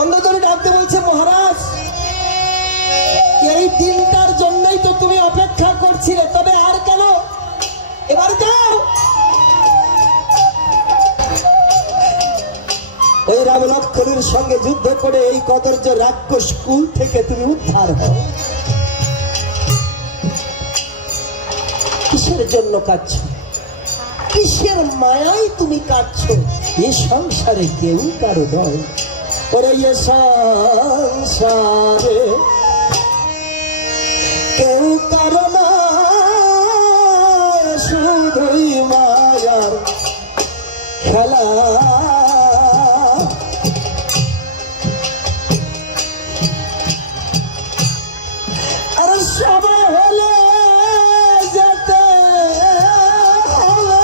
অন্ধকারে ডাকতে বলছে, মহারাজ এই দিনটার জন্যই তো তুমি অপেক্ষা করছিলে, তবে আর কেন, এবার যাও। ওই রাম লক্ষ্মণের সঙ্গে যুদ্ধ করে এই কদর্য রাক্ষস কুল থেকে তুমি উদ্ধার হও। কিসের জন্য কাঁদছো? কিসের মায়ায় তুমি কাঁদছো? এ সংসারে কেউ কারো নয়। ওরে এ সংসারে কেউ কারো নয়, শুধুই মায়ার খেলা। আর সময় হলে যেতে হবে,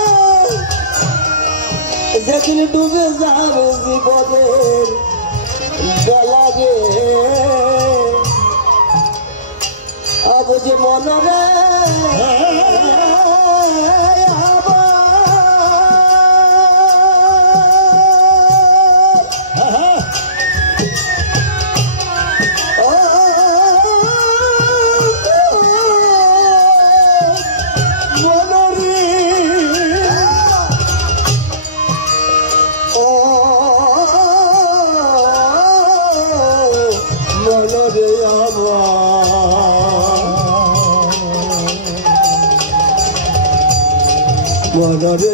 যেদিন ডুবে যাবে জীবনের বেলা রে। আবুঝে মনরে মনরে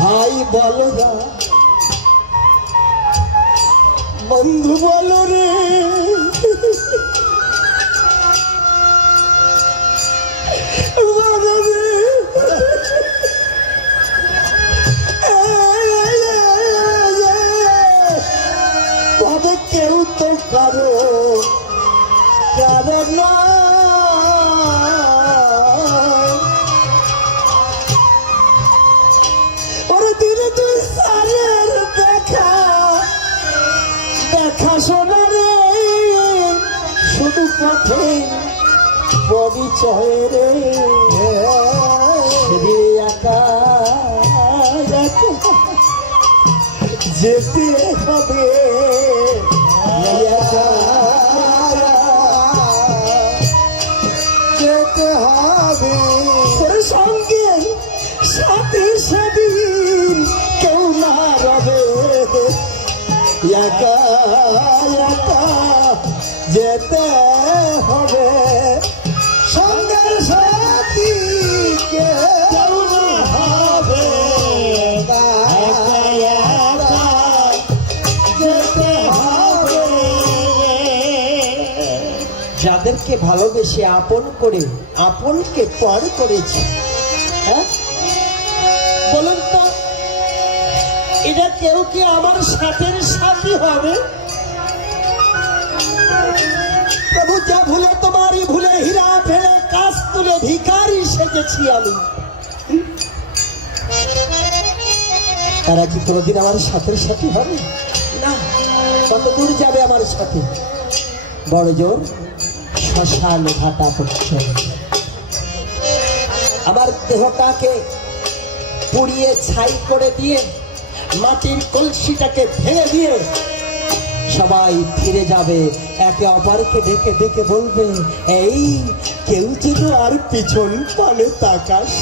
ভাই বলো না, বন্ধু বলো রে, কেউ তো কারো কারো না। ওরা দিনে তুই সারের দেখা দেখা শোনা রে, শুধু পথে পরিচয় রে। একা যেতে হবে, যেতে হবে সঙ্গে সাথে সেদিন কেউ না রবে। একা একা যেতে হবে, সঙ্গের সাথী কেউ না হবে। যাদেরকে ভালোবেসে আপন করে আপনকে পর করেছে, হ্যাঁ বলুন তো, এটা কেউ কি আমার সাথের সাথী হবে? প্রভু যা ভুলে তোমারই ভুলে হীরা ফেলে কাজ তুলে ভিখারি সেজেছি আমি। তারা কি কোনোদিন আমার সাথের সাথী হবে না? কত দূর যাবে আমার সাথে? বড় জোর শ্মশান ঘাটা পর্যন্ত। আমার দেহটাকে পুড়িয়ে ছাই করে দিয়ে, মাটির কলসিটাকে ভেঙে দিয়ে সবাই ফিরে যাবে, একে অপরকে ডেকে ডেকে বলবে, এই কেউ যেন আর পিছন পানে তাকাস।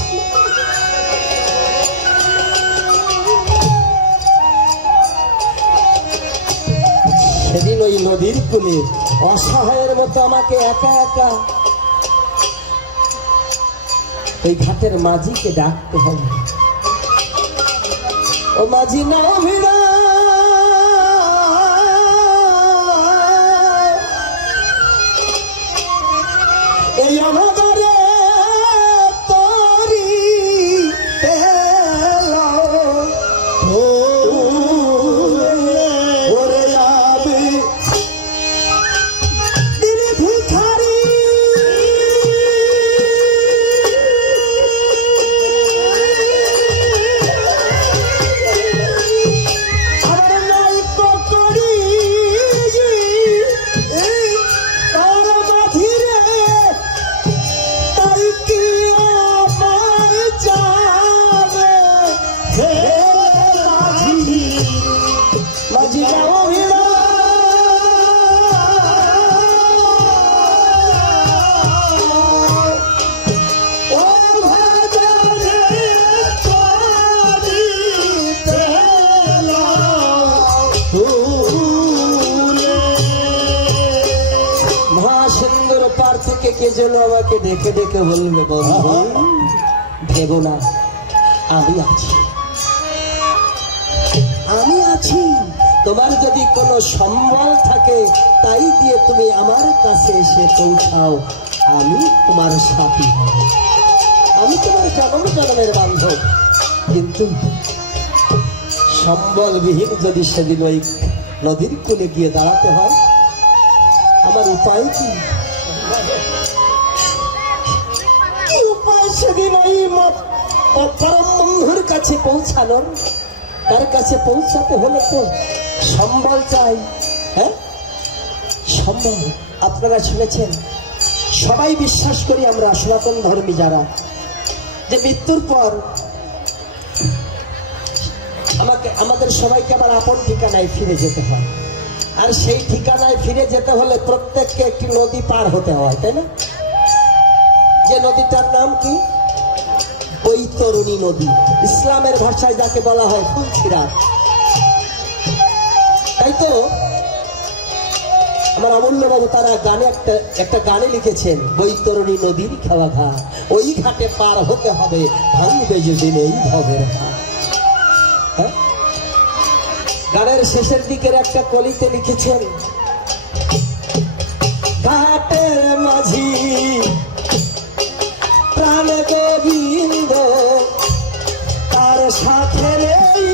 সেদিন ওই নদীর কূলে অসহায়ের মতো আমাকে একা একা ওই ঘাটের মাঝিকে ডাকতে হবে। ও মাঝি নাও ভিড়া, এই আমাদের তরি থেকে কে যেন আমাকে ডেকে ডেকে বলবে, বন্ধু ভেবো না, আমি আছি, আমি আছি। তোমার যদি কোনো সম্বল থাকে তাই দিয়ে তুমি আমার কাছে এসে পৌঁছাও, আমি তোমার সাথী হব, আমি তোমার জন্ম জন্মের বান্ধব। কিন্তু সম্বলবিহীন যদি সেদিন ওই নদীর কূলে গিয়ে দাঁড়াতে হয়, আমার উপায় কি? কি উপায় সেদিন ওই পরম বন্ধুর কাছে পৌঁছানোর? তার কাছে পৌঁছাতে হলে তো সম্বল চাই। হ্যাঁ, সম্বল। আপনারা শুনেছেন, সবাই বিশ্বাস করি আমরা সনাতন ধর্মী যারা, যে মৃত্যুর পর আমাদের সবাইকে আমার আপন ঠিকানায় ফিরে যেতে হয়। আর সেই ঠিকানায় ফিরে যেতে হলে প্রত্যেককে একটি নদী পার হতে হয়, তাই না? যে নদীটার নাম কি? বৈতরণী নদী। ইসলামের ভাষায় যাকে বলা হয় ফুলছিরাত। তাই তো আমার অমূল্যবাবু তারা গানে একটা গানে লিখেছেন, বৈতরণী নদীর খাওয়া ঘা, ওই ঘাটে পার হতে হবে, ভাঙবে যেদিন এই ভবের ঘাট। হ্যাঁ, গানের শেষের দিকের একটা কলিতে লিখেছেন, ঘাটের মাঝি প্রাণ গোবিন্দ, তার সাথে নেই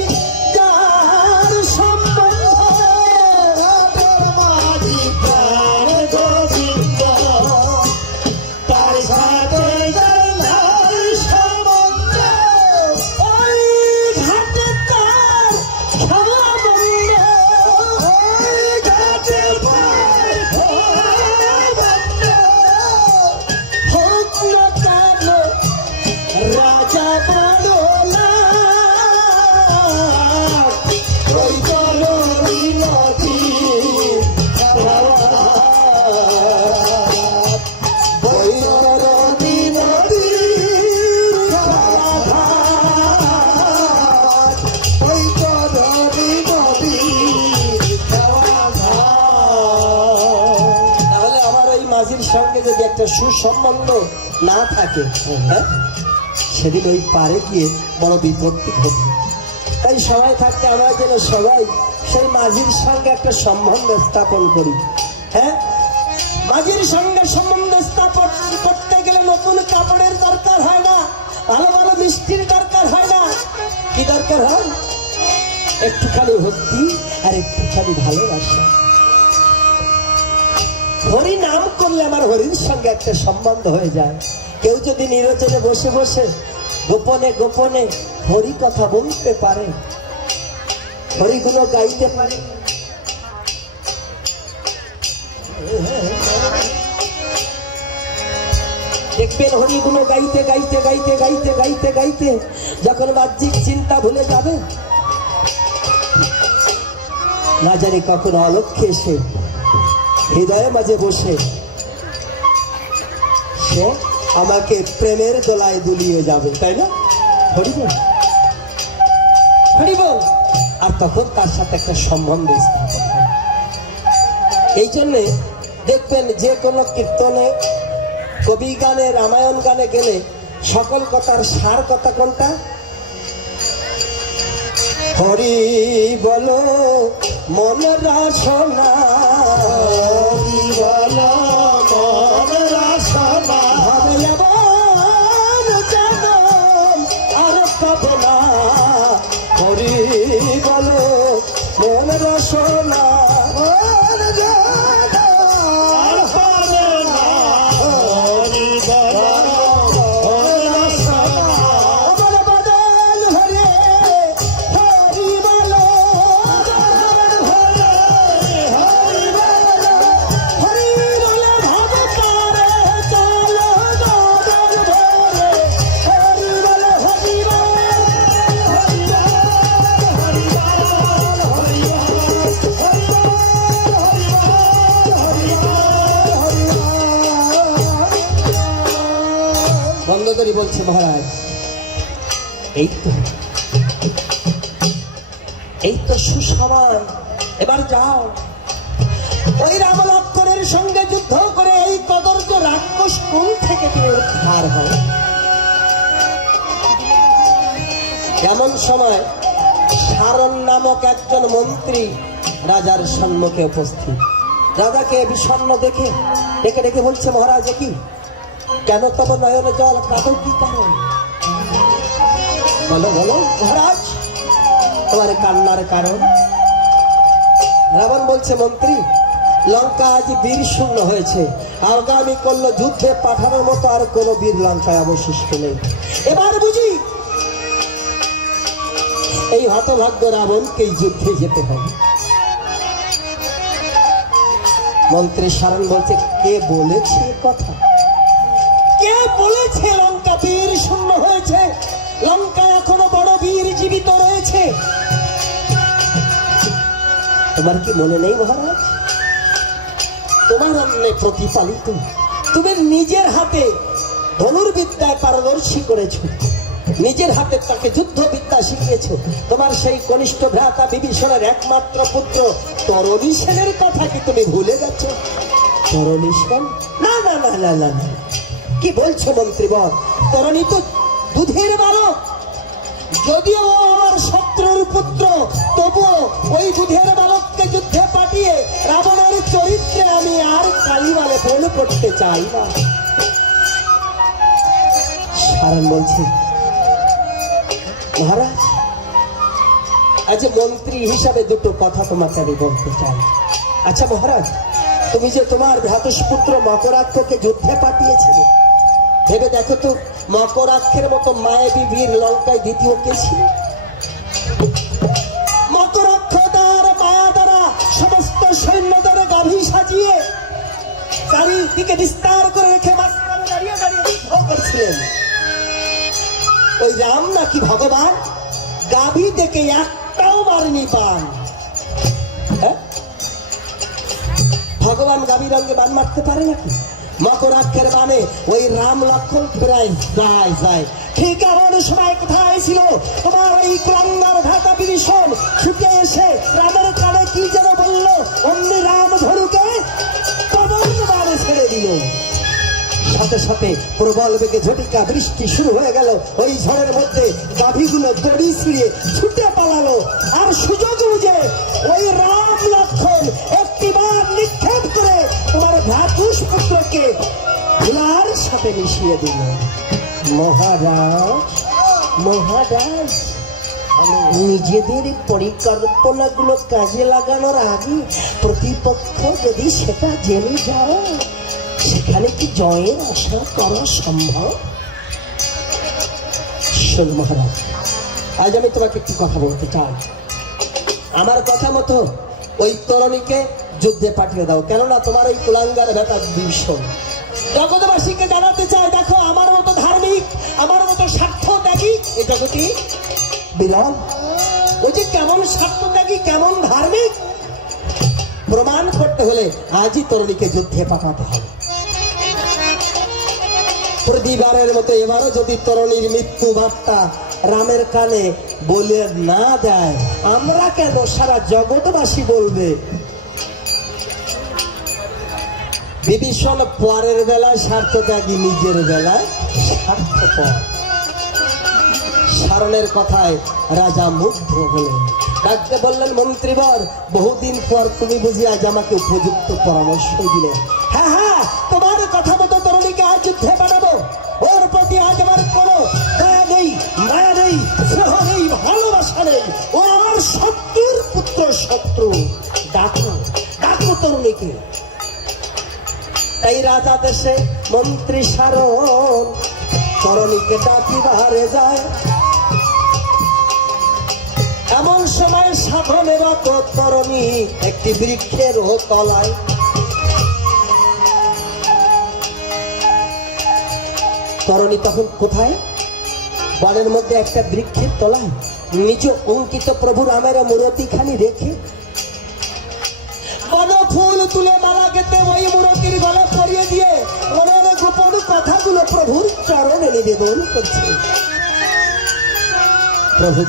যার সম্বন্ধ। ঘাটের মাঝি প্রাণ গোবিন্দ, তার সাথে যার সম্বন্ধ। ওই ঘাটে তার খেলা বন্ধ, ওই ঘাটে তার খেলা বন্ধ। হোক না কেন রাজা বড়লা, ওই জলদি নদী ওই জলদি নদী ওই জলদি নদী। তাহলে আমার ওই মাঝির সঙ্গে যদি একটা সুসম্বন্ধ না থাকে, হ্যাঁ, সেদিন ওই পারে গিয়ে বড় বিপত্তি ঘটবে। তাই সবাই থাকতে আমরা যেন সবাই সেই মাঝির সঙ্গে একটা সম্বন্ধ স্থাপন করি। হ্যাঁ, মাঝির সঙ্গে সম্বন্ধ স্থাপন করতে গেলে নতুন কাপড়ের দরকার হয় না, ভালো ভালো মিষ্টির দরকার হয় না। কি দরকার হয়? একটুখানি ভক্তি আর একটুখানি ভালোবাসা। হরি নাম করলে আমার হরির সঙ্গে একটা সম্বন্ধ হয়ে যায়। কেউ যদি নিরজনে বসে বসে গোপনে গোপনে হরি কথা বলতে পারে, হরিগুলো গাইতে পারে, দেখবেন হরিগুলো গাইতে গাইতে গাইতে গাইতে গাইতে গাইতে যখন বাহ্যিক চিন্তা ভুলে যাবে, না জানি কখন অলক্ষ্যে এসে হৃদয়ের মাঝে বসে সে আমাকে প্রেমের দোলায় দুলিয়ে যাবে, তাই না? হরিবল হরিবল। আর তখন তার সাথে একটা সম্বন্ধ স্থাপন হয়। এই জন্যে দেখবেন যে কোনো কীর্তনে, কবি গানে, রামায়ণ গানে গেলে সকল কথার সার কথা কোনটা? হরি বলো মন রাসনা, হরি বলো মন রাসনা, ভাবে এমন যেন আর পাবে না। হরি বলো মন রাসনা, মন যেন আর পাবে না। হরি বলো মন রাসনা, বল বদল হরে, হরি বলো বদল হরে, হরি বলো, হরি বলো ভাবে তারে চলো বদল ভরে। হরি বলো, হরি বল, হরি বল, হরি বল, হরি বল, হরি বল, হরি বল, হরি বল, হরি বল। বন্ধুদেরই বলছে মহারাজ, এই তো সুসময়, এবার যাও ওই রাম লক্ষ্মণের সঙ্গে যুদ্ধ করে এই কদর্য রাক্ষস কোন থেকে তুমি উদ্ধার হও। এমন সময় সারণ নামক একজন মন্ত্রী রাজার সম্মুখে উপস্থিত। রাজাকে বিষণ্ণ দেখে ডেকে ডেকে বলছে, মহারাজ কি কেন তব নয়নে জল কাঁদো, কি কারণ? বলো বলো মহারাজ, তোমার কান্নার কারণ। রাবণ বলছে, মন্ত্রী, লঙ্কা আজ বীর শূন্য হয়েছে, আগামী করল যুদ্ধে পাঠানোর মতো আর কোনো বীর লঙ্কায় অবশিষ্ট নেই। এবার বুঝি এই হতভাগ্য রাবণকেই যুদ্ধে যেতে হবে। মন্ত্রী সারণ বলছে, কে বলেছে কথা? কে বলেছে লঙ্কা বীর শূন্য হয়েছে? লঙ্কা এখনো বড় বীর জীবিত রয়েছে। তোমার কি মনে নেই মহারাজ? তোমার অন্যে প্রতিপালিত, তুমি নিজের হাতে ধনুর্বিদ্যায় পারদর্শী করেছ, নিজের হাতে তাকে যুদ্ধ বিদ্যা শিখিয়েছ। তোমার সেই কনিষ্ঠ ভ্রাতা বিভীষণের একমাত্র পুত্র তরণী সেনের কথা কি তুমি ভুলে গেছো? তরণী সেন? না না না না না না, কি বলছো মন্ত্রীবর? তরণী তো দুধের বালক। যদিও ও আমার শত্রুর পুত্র, তবুও ওই দুধের বালককে যুদ্ধে পাঠিয়ে রাবণের চরিত্রে আমি আর কালিমালে পূর্ণ করতে চাই না। সারণ বলছে, মহারাজ, আজ মন্ত্রী হিসাবে দুটো কথা তোমাকে আমি বলতে চাই। আচ্ছা মহারাজ, তুমি যে তোমার ভ্রাতুষ্পুত্র মকরাক্ষকে যুদ্ধে পাঠিয়েছিলে, ভেবে দেখো তো মকরাক্ষের মতো মায়াবী বীর লঙ্কায় দ্বিতীয় কে ছিল? মকরাক্ষ তার মায়া দ্বারা সমস্ত সৈন্যদের গাভী সাজিয়ে চারিদিকে বিস্তার করে রেখে মাঝখানে দাঁড়িয়ে দাঁড়িয়ে যুদ্ধ করছিলেন। ওই রাম নাকি ভগবান গাভী দেখে একটাও মারেনি বান। ভগবান গাভী রঙে বান মারতে পারে নাকি? মকরাক্ষের বানে ওই রাম লক্ষণ প্রায় যায়। ঠিক এমন সময় কোথায় ছিল তোমার ওই কুলাঙ্গার ভ্রাতা বিভীষণ ছুটে এসে রামের কানে কি যেন বলল, অমনি রাম ধনুকে পবন বানে ছেড়ে দিল। সাথে সাথে প্রবল বেগে ঝটিকা বৃষ্টি শুরু হয়ে গেল। ওই ঝড়ের মধ্যে গাভীগুলো দড়ি ছিঁড়ে ছুটে পালালো। আর সুযোগ বুঝে ওই রাম লক্ষণ একটিবার নিক্ষেপ করে তোমার ভ্রাতুষ পুত্রকে ধুলার সাথে মিশিয়ে দিল। মহারাজ, মহারাজ, নিজেদের পরিকল্পনাগুলো কাজে লাগানোর আগে প্রতিপক্ষ যদি সেটা জেনে যায়, সেখানে কি জয়ের আশা করা সম্ভব? শোন মহারাজ, আজ আমি তোমাকে একটি কথা বলতে চাই। আমার কথা মতো ওই তরণীকে যুদ্ধে পাঠিয়ে দাও, কেননা তোমার ওই কুলাঙ্গার ভ্রাতা বিভীষণ জগৎবাসীকে জানাতে চায়, দেখো আমার মতো ধার্মিক, আমার মতো স্বার্থ ত্যাগী এই জগতে বিরল। ওই যে কেমন স্বার্থ ত্যাগী, কেমন ধার্মিক, প্রমাণ করতে হলে আজই তরণীকে যুদ্ধে পাঠাতে হবে। প্রতিবারের মতো এবারও যদি তরণীর মৃত্যু বার্তা রামের কানে বলে না দেয়, আমরা কেন সারা জগৎবাসী বলবে। বিভীষণ পরের বেলায় স্বার্থ ত্যাগী, নিজের বেলায় স্বার্থপর। সারণের কথায় রাজা মুগ্ধ হলেন, ডাকতে বললেন, মন্ত্রীবর, বহুদিন পর তুমি বুঝি আজ আমাকে উপযুক্ত পরামর্শ দিলে। হ্যাঁ হ্যাঁ, তোমার কথা মতো তরুণীকে আজ যুদ্ধে বানাবো। ওর প্রতি আজ আমার কোনো দয়া নেই, মায়া নেই, স্নেহ নেই, ভালোবাসা নেই। ও আমার শত্রুর পুত্র, শত্রু। ডাকো ডাকো তরুণীকে। তাই রাজা দেশে মন্ত্রী সারণ তরণীকে ডাকিবারে যায়। এমন সময় সাধনেরত তরণী একটি বৃক্ষের তলায়। তরণী তখন কোথায়? বনের মধ্যে একটা বৃক্ষের তলায় নিজ অঙ্কিত প্রভু রামের মূর্তিখানি রেখে ফুল তুলে মালা গেতে ওই মূর্তির গলা পরিয়ে দিয়ে মনের গোপন কথাগুলো প্রভুর চরণে নিবেদন করছে। প্রভু,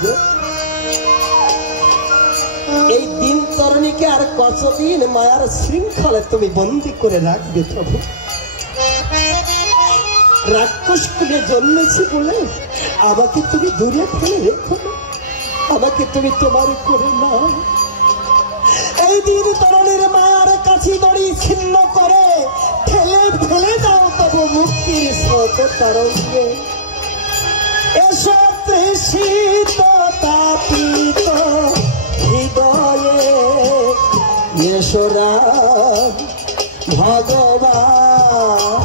এই দিন তরণীকে আর কতদিন মায়ার শৃঙ্খলে তুমি বন্দী করে রাখবে প্রভু? রাক্ষস কুলে জন্মেছি বলে আমাকে তুমি দূরে ফেলে রেখো না, আমাকে তুমি তোমার করে না। এই দিন তরণের মায়ার কাছে দড়ি ছিন্ন করে ঠেলে ফেলে দাও তবু মুক্তির স্রোত তরঙ্গে। এসো তৃষিত তাপিত হৃদয়ে, এসো রাম ভগবান,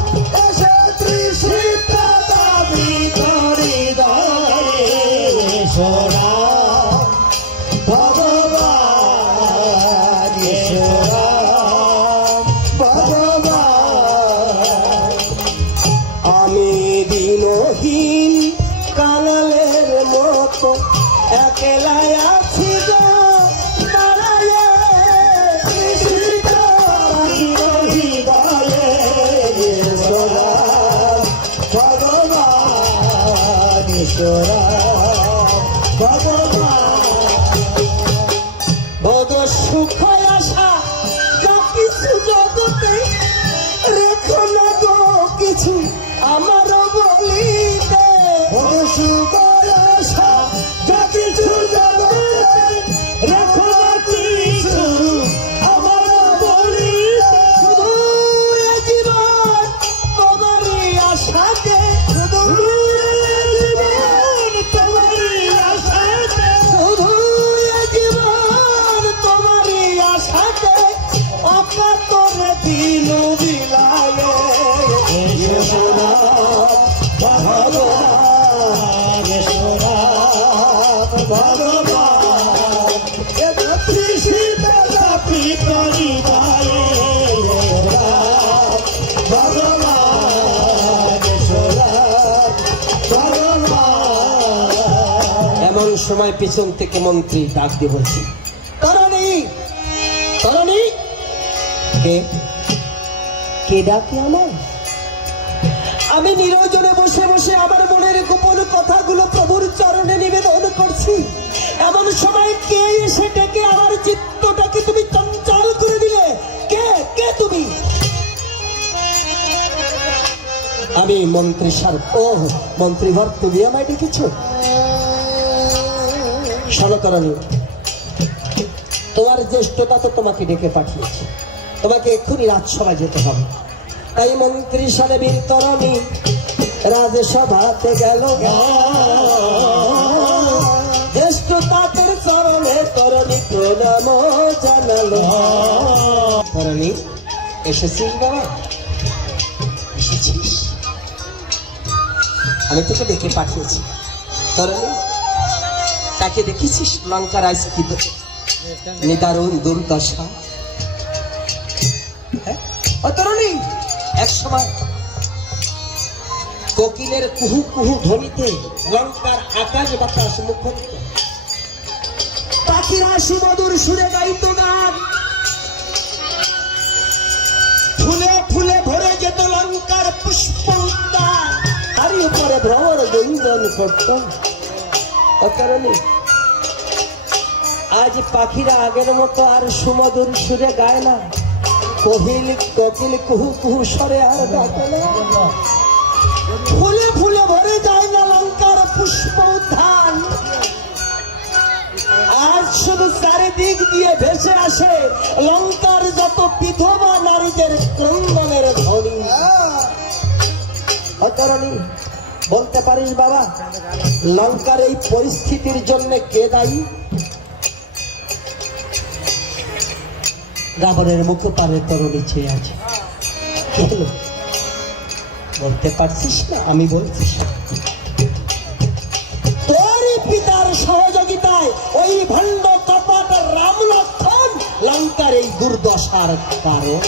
এসো তৃষিত তাপিত হৃদয়ে, এসো রাম ভগবান, এসো রাম ভগবান। আমি দিনহীন কাঙালের মতো একলা আছি গো দাঁড়ায়ে, তৃষিত হৃদয়ে, এসো রাম ভগবান, এসো রাম ভগবান। বদ সুখ আশা যা কিছু জগতে রেখো না গো কিছু আমার বলিতে, বদ সুখ আশা যা কিছু জগতে রেখো না কিছু আমার বলিতে। শুধু এ জীবন তোমারই আশাতে, শুধু এ জীবন তোমারই আশাতে, শুধু এ জীবন তোমারই আশাতে অকাতরে দিল বিলায়ে, এসো রাম ভগবান, এসো রাম ভগবান। এসো তৃষিত তাপিত হৃদয়ে, রাম ভগবান, এসো রাম ভগবান। এমন সময় পিছন থেকে মন্ত্রী ডাক দিয়ে বলছে, তরণী তরণী। কে কে ডাকে আমার? আমি নিরজনে বসে বসে আমার মনের গোপন কথাগুলো প্রভুর চরণে নিবেদন করছি, এমন সময় কে এসে ডেকে আমার চিত্তটাকে তুমি চঞ্চল করে দিলে? কে কে তুমি? আমি মন্ত্রী সার। ও মন্ত্রীঘর, তুমি আমায় ডেকেছো? সনতরণী, তোমার জ্যেষ্ঠতা তো তোমাকে ডেকে পাঠিয়েছে, তোমাকে এক্ষুনি রাজসভায় যেতে হবে। তাই মন্ত্রী সারে বীর তরণী রাজসভাতে গেল, জ্যেষ্ঠ তাদের চরণে তরণী প্রণাম জানালো। তরণী, এসেছিস বাবা? এসেছিস? আমি তোকে ডেকে পাঠিয়েছি। তরণী, তাকে দেখেছিস লঙ্কার আজ কি নিদারুণ দুর্দশা? তরণী, এক সময় কোকিলের কুহু কুহু ধ্বনিতে লঙ্কার আকাশ বাতাস মুখরিত, পাখিরা সুমধুর সুরে গাইত গান, ফুলে ফুলে ভরে যেত লঙ্কার পুষ্প উদ্যান, তারই উপরে ভ্রমর গুঞ্জন করত। তরণী, আজ পাখিরা আগের মতো আর সুমধুর সুরে গায় না, কোকিল কুহু কুহু স্বরে আর ডাকে না, ফুলে ফুলে ভরে যায় না লঙ্কার পুষ্প উদ্যান। আজ শুধু চারিদিক দিয়ে ভেসে আসে লঙ্কার যত বিধবা নারীদের ক্রন্দনের ধ্বনি। তরণী, বলতে পারিস বাবা, লঙ্কার এই পরিস্থিতির জন্য কে দায়ী? রাবণের মুখ পারে তরণী চেয়ে আছে। কি হলো বলতে পারছিস না? আমি বলছি, তোর পিতার সহযোগিতায় ওই ভণ্ড কপট রাম লক্ষ্মণ লঙ্কার এই দুর্দশার কারণ।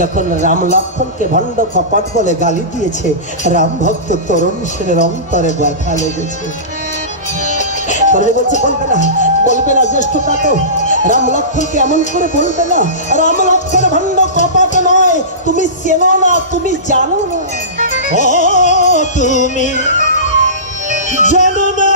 যখন রাম লক্ষ্মণকে ভণ্ড কপট বলে গালি দিয়েছে, রাম ভক্ত তরুণ সেনের অন্তরে ব্যথা লেগেছে। বলছে বলবে না জ্যেষ্ঠতা তো, রাম লক্ষ্মণকে এমন করে বলবে না। রাম লক্ষ্মণ ভণ্ড কপট নয়, তুমি চেনো না, তুমি জানো না। ও তুমি জানো না,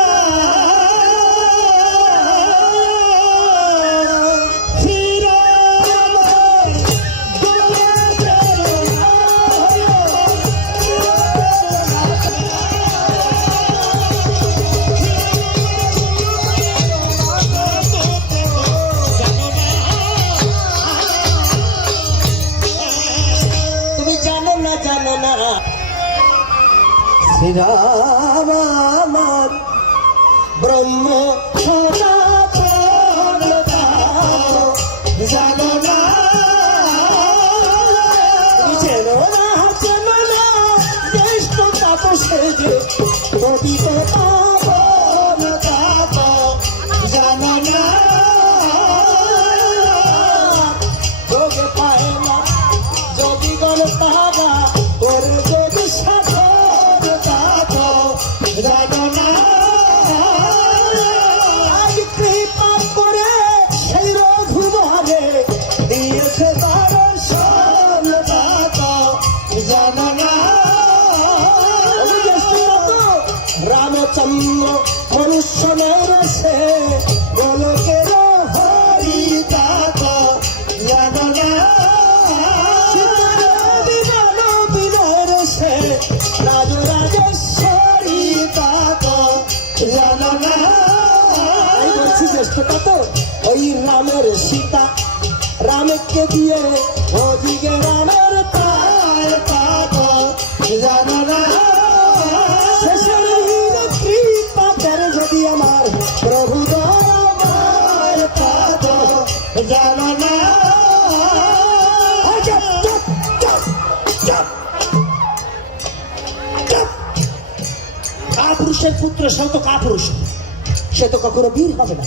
জানে না শ্রীরাম আমার ব্রহ্ম সনাতন জানো না চেনো না চেনো না জ্যেষ্ঠ তাপসে যে পতিত পাবন তাপ জানো না যোগে পায় না যদি গণ পাবা ওর যদি সাধন তাপ জানো না আজ কৃপা করে সেই রঘুবরে দিয়েছে দর্শন তাপ জানো না রামচন্দ্র মনুষ্য নরসে গোলকের হরিতাপ জানো না বিনরসে রাজরাজেশ্বরী তাপ জানো না এই বলছি জ্যেষ্ঠতা তো ওই রামের সীতা রামকে দিয়ে ওদিকে রামের তার তাপ জানো না কৃপা করে যদি আমার প্রভু দয়াময় পাদ জানো না কাপুরুষের পুত্র সে তো কাপুরুষ সে তো কখনো বীর হবে না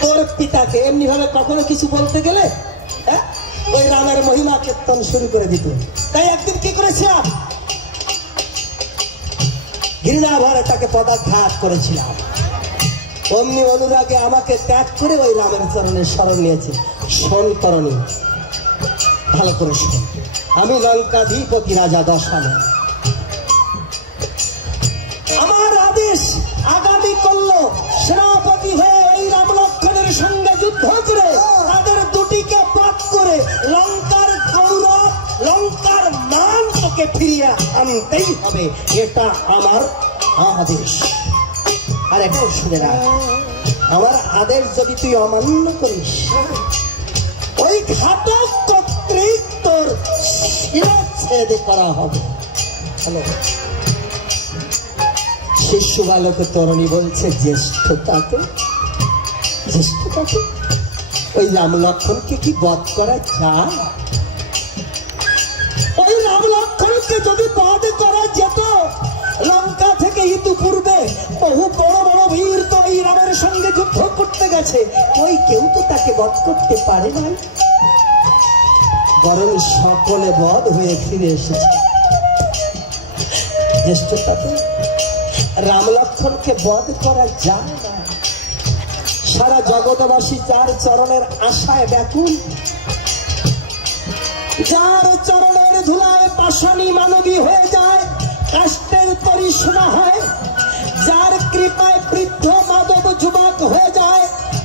তোর পিতাকে এমনি ভাবে কখনো কিছু বলতে গেলে ওই রামের মহিমা কীর্তন শুরু করে দিত তাই একদিন কি করেছিলাম ঘৃণাভরে তাকে পদাঘাত করেছিলাম অমনি অনুরাগে আমাকে ত্যাগ করে ওই রামের চরণের শরণ নিয়েছে শোন করণী ভালো করে শোন আমি লঙ্কাধিপতি রাজা দশানন আমার আদেশ আগামী করল সেনাপতি হয়ে এই রাম লক্ষ্মণের সঙ্গে যুদ্ধ করে তাদের দুটিকে বধ করে লঙ্কার গৌরব লঙ্কার মান তোকে ফিরিয়ে আনতেই হবে এটা আমার আদেশ আর এখন শুনে রাখ আমার আদেশ যদি তুই অমান্য করিস ওই ঘাতক কর্তৃক তোর শিরচ্ছেদ করা হবে হ্যালো শিশু বালক তরুণী বলছে জ্যেষ্ঠতাকে ওই রাম লক্ষ্মণকে কি বধ করা যায় ওই রাম লক্ষ্মণকে যদি বধ করা যেত লঙ্কা থেকে ইতিপূর্বে বহু বড় বড় বীর তো এই রামের সঙ্গে যুদ্ধ করতে গেছে ওই কেউ তো তাকে বধ করতে পারে না বরং সকলে বধ হয়ে ফিরে এসেছে জ্যেষ্ঠতাকে রাম লক্ষ্মণকে বধ করা যায় না সারা জগৎবাসী যার চরণের আশায় ব্যাকুল যার চরণের ধুলায় পাষাণী মানবী হয়ে যায় কাষ্টের তরিষ্ণা হয় যার কৃপায় বৃদ্ধ মাধব যুবক হয়ে যায়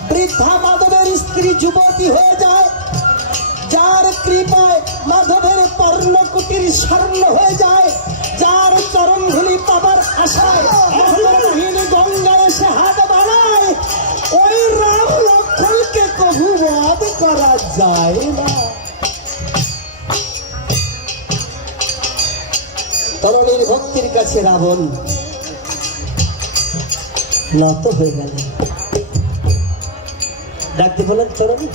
বৃদ্ধা মাধবের স্ত্রী যুবতী হয়ে যায় যার কৃপায় মাধবের পর্ণকুটির স্বর্ণ হয়ে যায় যার চরণ ধুলি পাবার আশায় গঙ্গা এসে হাত বাড়ায় ওই রাম লক্ষ্মণকে কবু বধ করা যায় না তরুণীর ভক্তির কাছে রাবণ নত হয়ে গেল ডাকতে বলেন তরুণী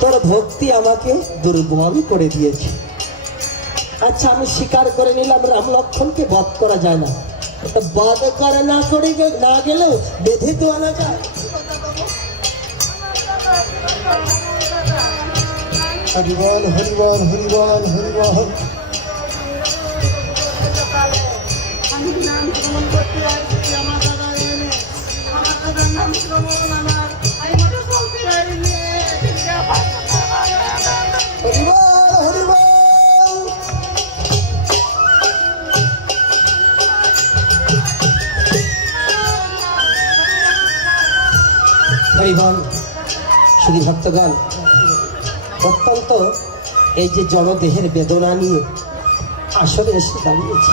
তোর ভক্তি আমাকে দুর্বল করে দিয়েছে আচ্ছা আমি স্বীকার করে নিলাম রাম লক্ষ্মণকে বধ করা যায় না বধ করে না করে না গেলেও বেঁধে তো আনা যায় হরিবল হরিবল হরিবল হরিবল আমি নাম শ্রমণ করতে আসছি আমার দাদা এনে আমার দাদার নাম শ্রমণ আমার আমি মনে চলতে পারিনি হরিবল হরিবল হরিবল শ্রী ভক্তগণ অত্যন্ত এই যে জনদেহের বেদনা নিয়ে আসলে এসে দাঁড়িয়েছে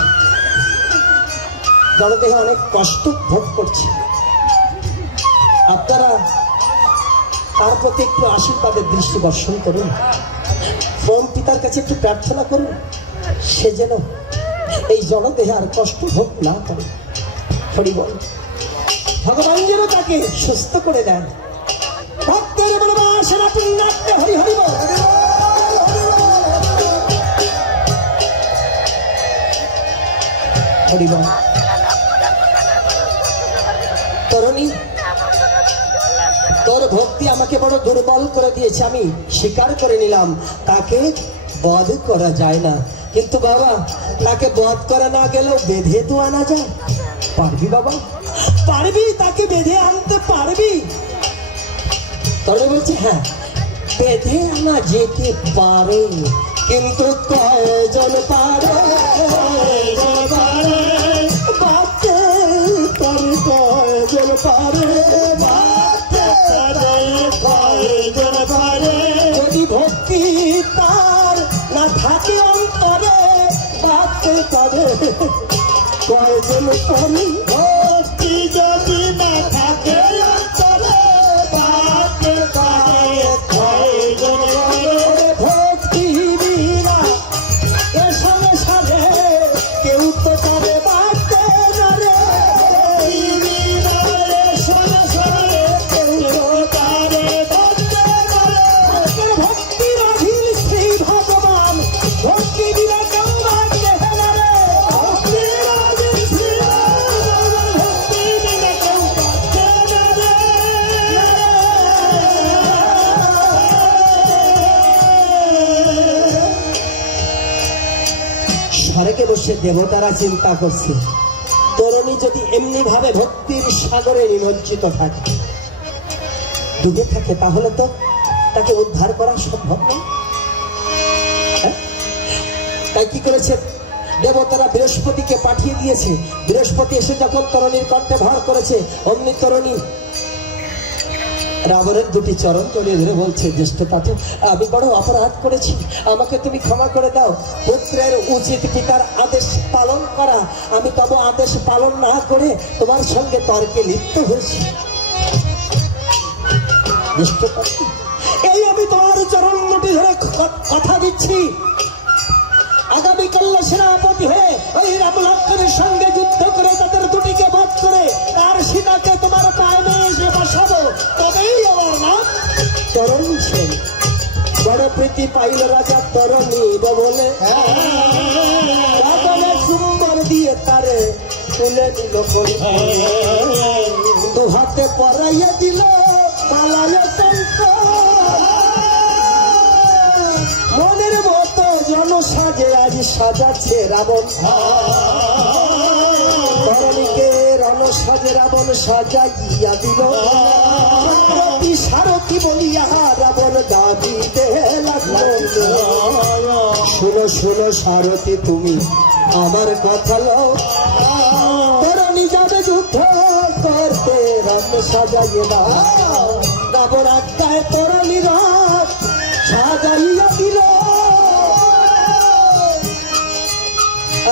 জনদেহে অনেক কষ্ট ভোগ করছে আপনারা তার প্রতি একটু আশীর্বাদের দৃষ্টি বর্ষণ করুন পিতার কাছে একটু প্রার্থনা করুন, সে যেন এই জনদেহে আর কষ্ট ভোগ না করে। হরি বল। ভগবান যেন তাকে সুস্থ করে দেন। ভক্তের বনবাসের পুণ্যার্থে হরি হরি বল। হরি বল। তরুণী, তোর ভক্তি আমাকে বড় দুর্বল করে দিয়েছে, আমি স্বীকার করে নিলাম তাকে বধ করা যায় না, কিন্তু বাবা তাকে বধ করা না গেলেও বেঁধে তো আনা যায়। পারবি বাবা? পারবি? তাকে বেঁধে আনতে পারবি? তরুণী বলছে হ্যাঁ, বেঁধে আনা যেতে পারে, কিন্তু কয়জন পারে? বাঁচতে পারে কয়জন পারে? যদি ভক্তি তার না থাকে অন্তরে, বাঁচতে পারে কয়জন পারে? ভক্তি যদি না থাকে অন্তরে, বাঁচতে পারে কয়জন পারে? ভক্তি বিনা এ সংসারে কেউ তো পারে বাঁচতে না রে। বিনা এ সংসারে কেউ তো পারে বাঁচতে না রে। ভক্তির অধীন শ্রী ভগবান, ভক্তি বিনা কেউ বাঁচতে না রে। ভক্তির অধীন শ্রী ভগবান, ভক্তি বিনা কেউ বাঁচতে না রে। স্বর্গে বসে দেবতারা চিন্তা করছে, তরুণী যদি এমনি ভাবে ভক্তির সাগরে নিমজ্জিত থাকে, ডুবে থাকে, তাহলে তো তাকে উদ্ধার করা সম্ভব নয়। হ্যাঁ? তাই কি করেছে? দেবতারা বৃহস্পতিকে পাঠিয়ে দিয়েছে। বৃহস্পতি এসে যখন তরুণীর কণ্ঠে ভার করেছে, অমনি তরুণী রাবণের দুটি চরণ জড়িয়ে ধরে বলছে, জ্যেষ্ঠ তাতে আমি বড় অপরাধ করেছি, আমাকে তুমি ক্ষমা করে দাও। পুত্রের উচিত পিতার আদেশ পালন করা, আমি তবু আদেশ পালন না করে তোমার সঙ্গে তর্কে লিপ্ত হয়েছি। জ্যেষ্ঠ তাতে এই আমি তোমার চরণ দুটি ধরে কথা দিচ্ছি, আগামীকাল সেনাপতি হয়ে ওই রাম লক্ষ্মণের সঙ্গে যুদ্ধ করে তাদের দুটিকে বধ করে তার সীতাকে তোমার পায়ে এসে বসাবো, তবেই আমার নাম তরুণ সেন। বড় প্রীতি পাইল রাজা তরুণী বলে, চুম্বন দিয়ে তারে তুলে নিল, দু হাতে পরাইয়া দিল মালায় তন্ত। মনের মতো জন সাজে আজ সাজাচ্ছে রাবণ, তরুণীকে রণ সাজে রাবণ সাজাইয়া দিল। চক্রবর্তী সারথি বলিয়া রাবণ গাবিতে লাগলো, শুনো শুনো সারথি তুমি আমার কথা লও, তরুণী যাবে যুদ্ধ করতে রণ সাজাইয়ে দাও। রাবণ আজ্ঞায় তরুণী রথ সাজাইয়া দিল।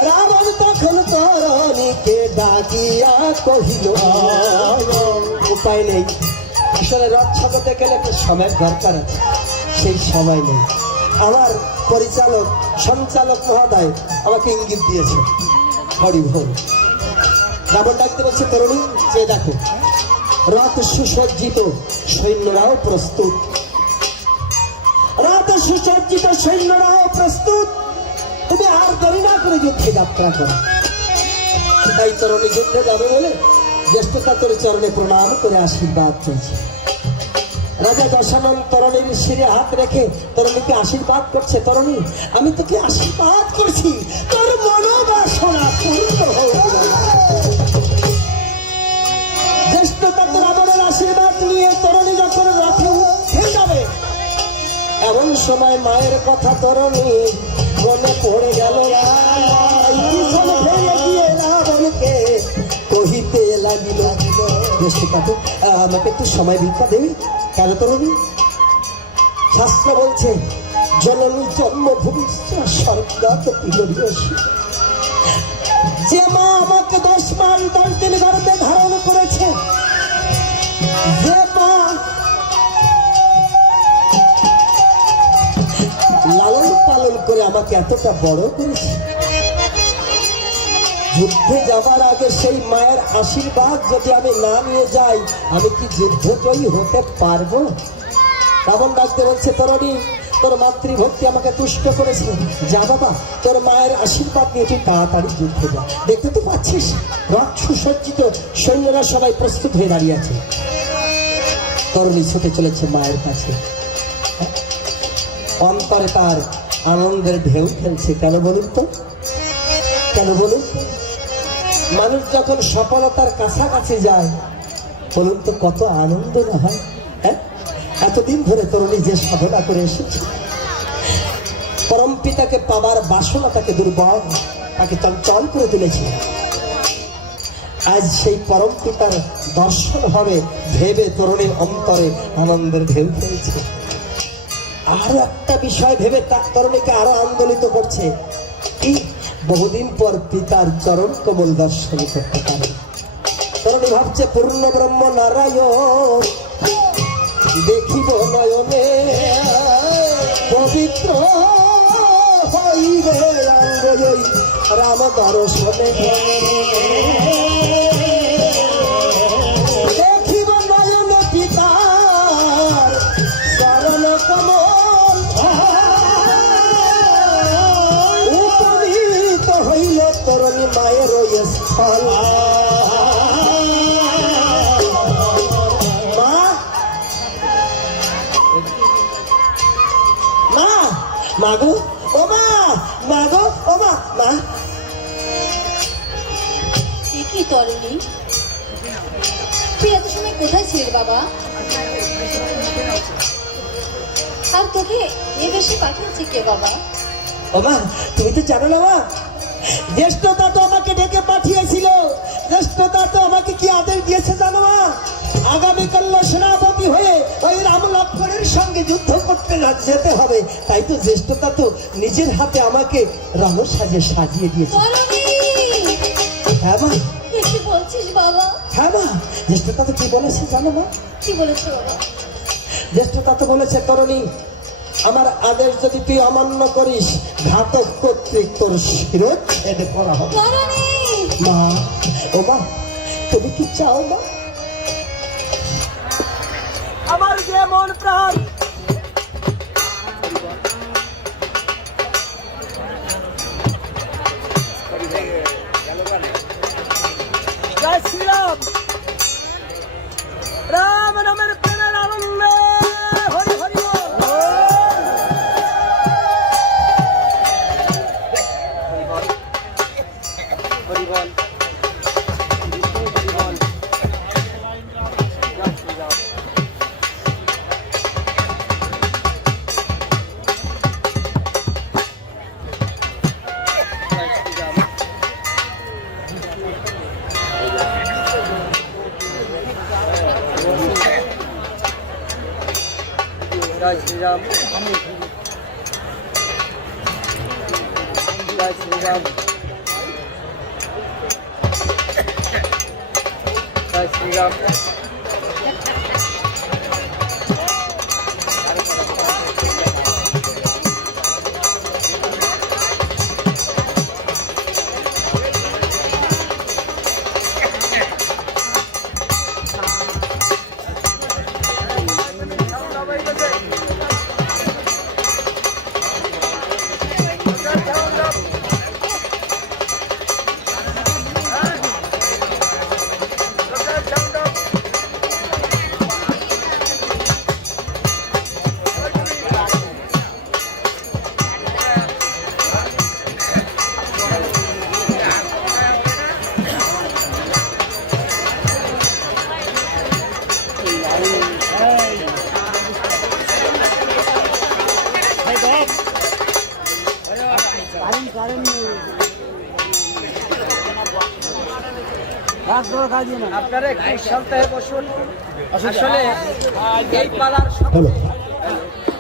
রাবণ তখন তরুণীকে ডাকিয়া কহিল, উপায় নেই, আসলে রথ সাজাতে গেলে একটা সময়ের দরকার আছে, সেই সময় নেই। আমার পরিচালক সঞ্চালক মহোদয় আমাকে ইঙ্গিত দিয়েছে। হরি বল। রাবণ ডাকতে বলছে, তরুণী যে দেখো রথ সুসজ্জিত, সৈন্যরাও প্রস্তুত, রথ সুসজ্জিত, সৈন্যরাও প্রস্তুত, তুমি আর দেরি না করে যুদ্ধে যাত্রা করো। তাই তরুণী যুদ্ধে যাবে বলে জ্যেষ্ঠতা তোর চরণে প্রণাম করে আশীর্বাদ চলছে। রাজা দশানন তরুণীর শিরে হাত রেখে তরুণীকে আশীর্বাদ করছে, তরুণী আমি তোকে আশীর্বাদ করছি, তোর মনোবাসনা পূর্ণ হোক। জ্যেষ্ঠতা রাবণের আশীর্বাদ নিয়ে তরুণী যখন রথে উঠে যাবে, এমন সময় মায়ের কথা তরুণী মনে পড়ে গেল। রাবণকে কহিতে লাগিল, জ্যেষ্ঠতাকে আমাকে একটু সময় ভিক্ষা দেবে। কেন তরুণী? শাস্ত্র বলছে জননী জন্মভূমি স্বর্গাত প্রিয়সী, যে মা আমাকে 10 মান 10 দিন গর্ভে ধারণ করেছে, যে মা লালন পালন করে আমাকে এতটা বড় করেছে। যুদ্ধে যাবার আগে সেই মায়ের আশীর্বাদ যদি আমি না নিয়ে যাই, আমি কি যুদ্ধজয়ী হতে পারবো? রাবণ ডাকতে বলছে, তরণী, তোর মাতৃভক্তি আমাকে তুষ্ট করেছে, যা বাবা, তোর মায়ের আশীর্বাদ নিয়ে তুই তাড়াতাড়ি যুদ্ধে যা। দেখতে তো পাচ্ছিস রথ সুসজ্জিত, সৈন্যরা সবাই প্রস্তুত হয়ে দাঁড়িয়ে আছে। তরণী ছুটে চলেছে মায়ের কাছে। অন্তরে তার আনন্দের ঢেউ খেলছে। কেন বলুন তো? কেন বলুন তো? মানুষ যখন সফলতার কাছাকাছি যায়, বলুন তো কত আনন্দ না হয়? হ্যাঁ, এতদিন ধরে তরুণী যে সাধনা করে এসেছে, পরম পিতাকে পাবার বাসনা তাকে দুর্বল, তাকে চঞ্চল করে তুলেছে। আজ সেই পরম পিতার দর্শন হবে ভেবে তরুণীর অন্তরে আনন্দের ঢেউ খেলছে। আরো একটা বিষয় ভেবে তরুণীকে আরো আন্দোলিত করছে, কি বহুদিন পর পিতার চরণ কমল দর্শন করতে পারে। তরুণী ভাবছে, পূর্ণ ব্রহ্ম নারায়ণ দেখিব নয়নে, পবিত্র হইবে অঙ্গজয়ী রাম দর্শনে। দেখিব নয়ন পিতার চরণ কমল, উপনীত হইল তরুণী মায়ের স্থল। মাগো ও মা, মাগো ও মা, মা। কি তরুণী, তুই এত সময় কোথায় ছিলি বাবা? আর তোকে এ বেশি পাঠিয়েছে কে বাবা? ও মা, তুমি তো জানো না মা, জ্যেষ্ঠতা তো আমাকে ডেকে পাঠিয়েছিল। জ্যেষ্ঠতা তো আমাকে কি আদেশ দিয়েছে জানো মা? আগামীকাল সেনাপতি হয়ে ওই রাম লক্ষ্মণের সঙ্গে যুদ্ধ করতে যেতে হবে। তাই তো জ্যেষ্ঠতা তো নিজের হাতে আমাকে রণসাজে সাজিয়ে দিয়েছে। হ্যাঁ মা, কি বলছিস বাবা? হ্যাঁ মা, জ্যেষ্ঠতা তো কি বলেছে জানো মা? কি বলেছে বাবা? জ্যেষ্ঠতা তো বলেছে, তরুণী, আমার আদেশ যদি তুই অমান্য করিস, ঘাতক কর্তৃক তোর শিরোচ্ছেদ করা হবে। মা, ও মা, তুমি কি চাও মা? আমার যে মন প্রাণ জয় শ্রীরাম, রাম নামের প্রেমের আনন্দে হরি হরি বল। जय श्री राम, जय श्री राम, जय श्री राम। আপনারা একটু সপ্তাহে বসুন। আসলে এই পালার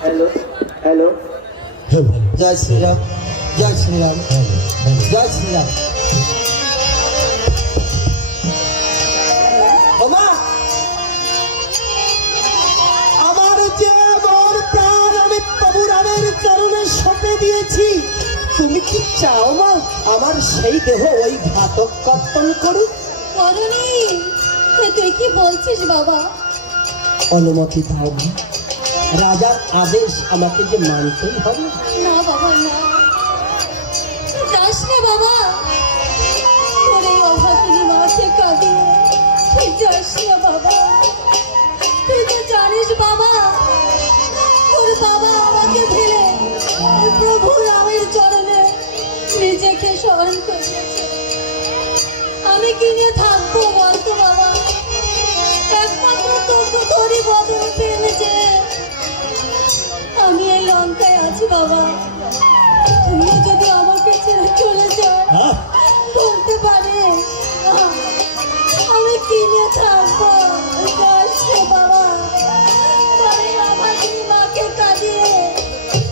হ্যালো হ্যালো, জয় শ্রীরাম, জয় শ্রীরাম, জয় শ্রীরাম। ওমা, আমার যে মন প্রাণ আমি প্রভু রামের চরণে সঁপে দিয়েছি, তুমি কি চাও মা আমার সেই দেহ ওই ঘাতক কর্তন করুক? করনি, তুই কি বলছিস বাবা? অনুমতি দাও মা, রাজার আদেশ আমাকে যে মানতেই হবে। না বাবা না, যাস না বাবা, তোর এই অভাগিনী মাকে কাঁদিয়ে তুই যাস না বাবা। তুই তো জানিস বাবা, তোর বাবা আমাকে ফেলে প্রভু রামের চরণে নিজেকে স্মরণ করেছে। আমি কি নিয়ে থাকবো বলতো বাবা? একমাত্র তোরই বদল পেয়েছে। আমি এই লঙ্কায় আছি বাবা, তুমিও যদি আমাকে ছেড়ে চলে যাও হ্যাঁ? বলতে পারে আমি কি নিয়ে থাকবো? যাস না বাবা, তাই আমাকে মাকে কাঁদিয়ে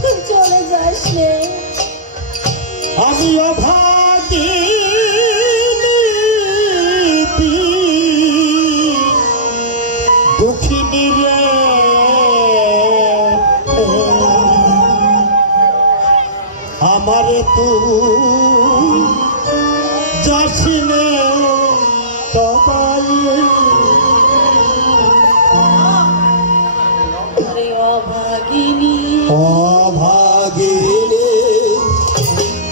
তুই চলে যাস রে। আমি অভাগিনী দুঃখিনী রে, আমারে তুই যাসিনে সবাই রে অভাগিনী অভাগিনী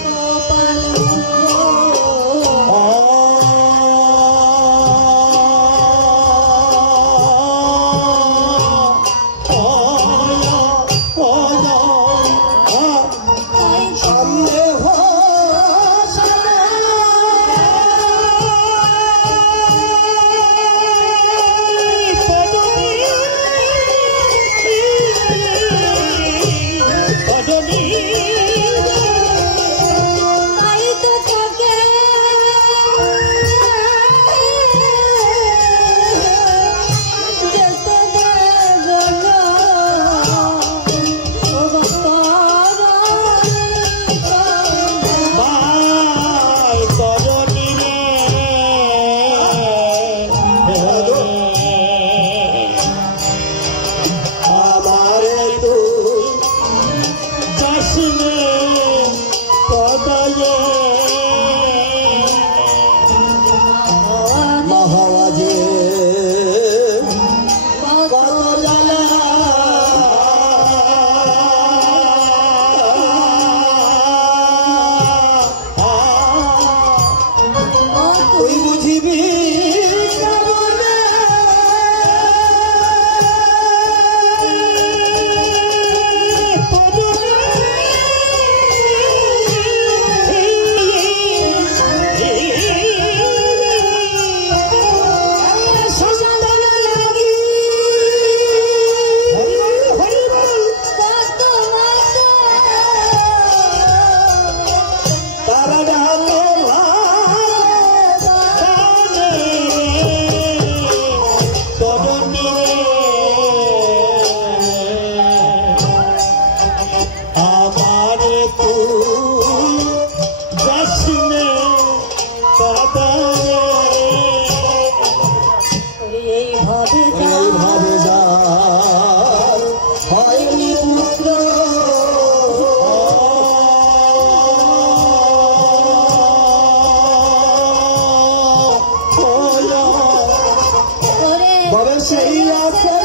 কপাল তাই তো তোকে যেতে দেব না ও বাবা। আমারে তুই যাসিনে সবাই মহারাজে কত জ্বালা তুই বুঝিবি কেমনে? তারা ডাকে আমারে তুই যাসিনে এইভাবে এইভাবে যার হয়নি পুত্র বলে সেই আছে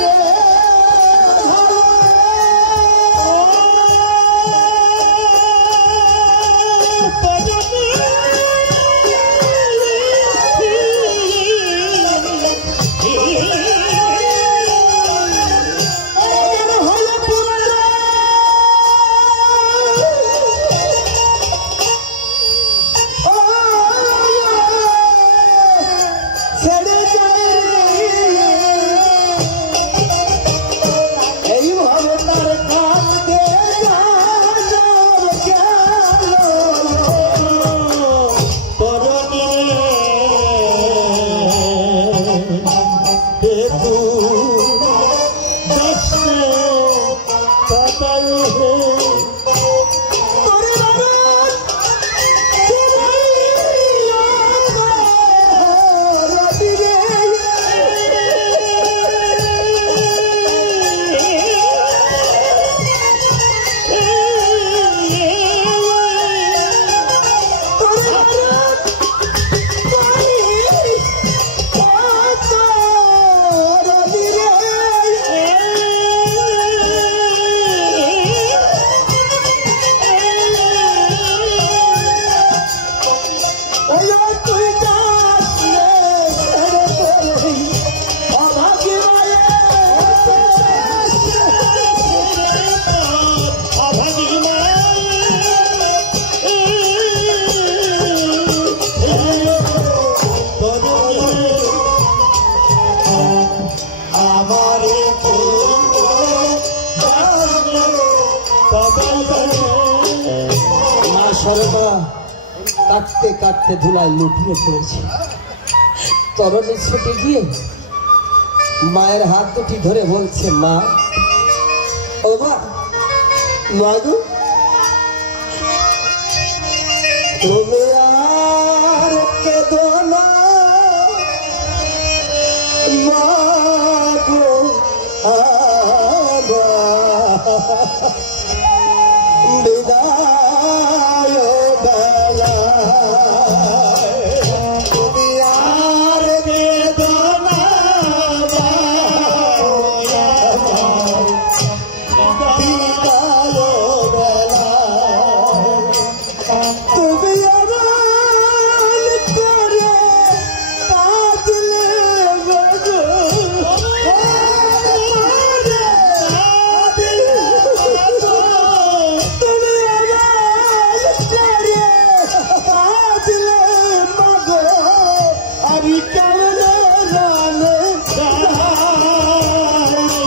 সরমা কাটতে কাটতে ধুলায় লুটিয়ে পড়েছে। তরণী ছুটে গিয়ে মায়ের হাত দুটি ধরে বলছে, মা, ও মা, মা গো, তুমি আর কেঁদো না মা গো, বিদায় বেলা তুমি আর কেঁদো না বিদায় বেলা তুমি আড়াল করে কাঁদলে গো, তুমি আড়াল করে কাঁদলে মাগো, আমি কেমন জানে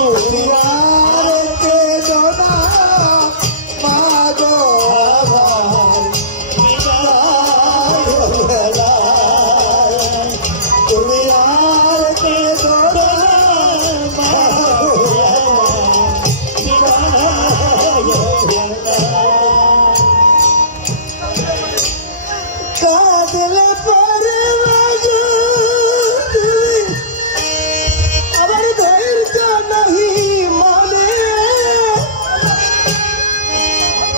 তুমি আর কেঁদো না মাগো, তুমি আর কেঁদো না কাঁদলে পরে মাগো, তুমি আমার ধৈর্য নাহি মানে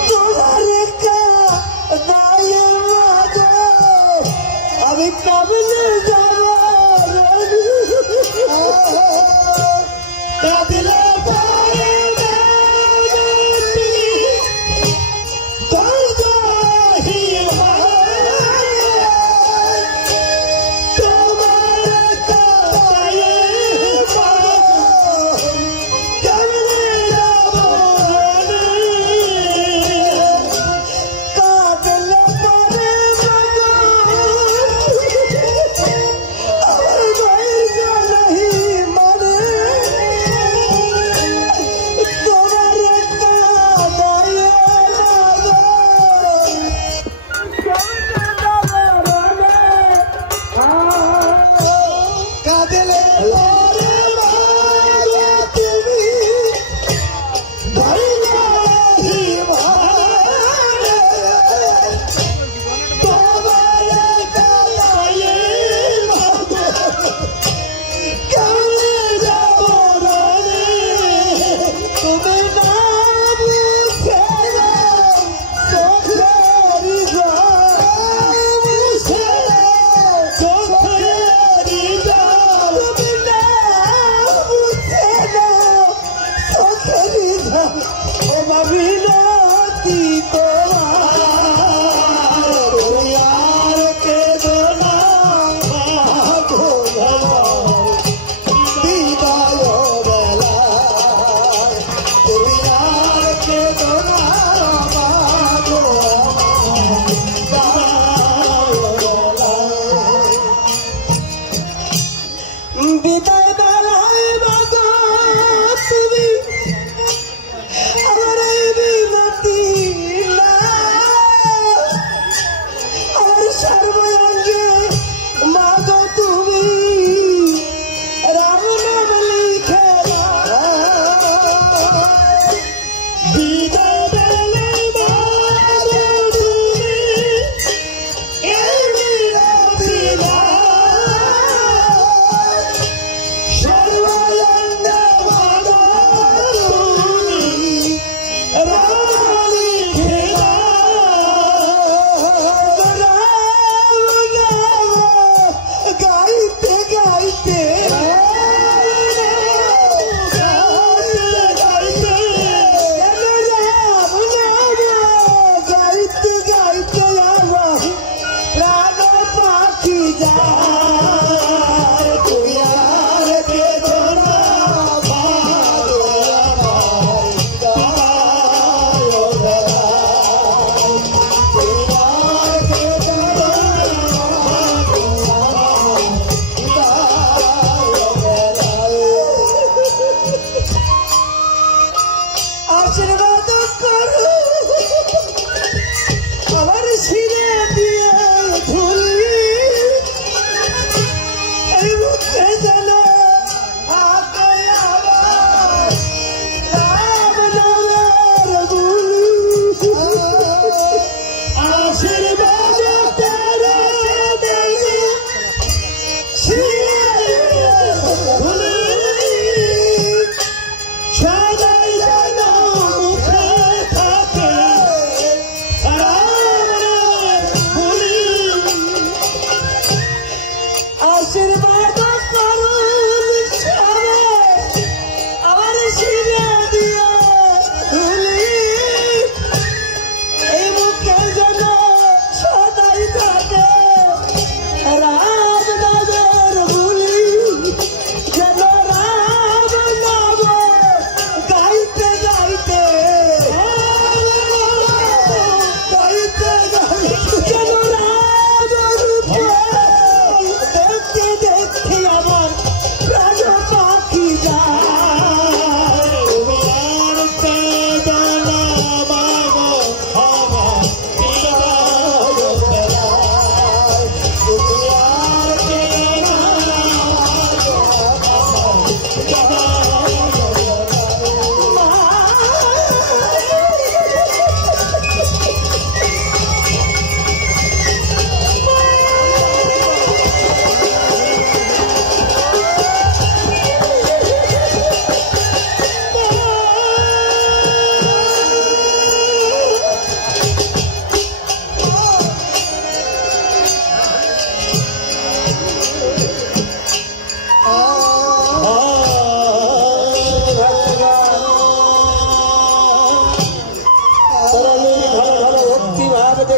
তোমার কাঁদায় মাগো, আমি কাবলে যাব কাঁদলে পরে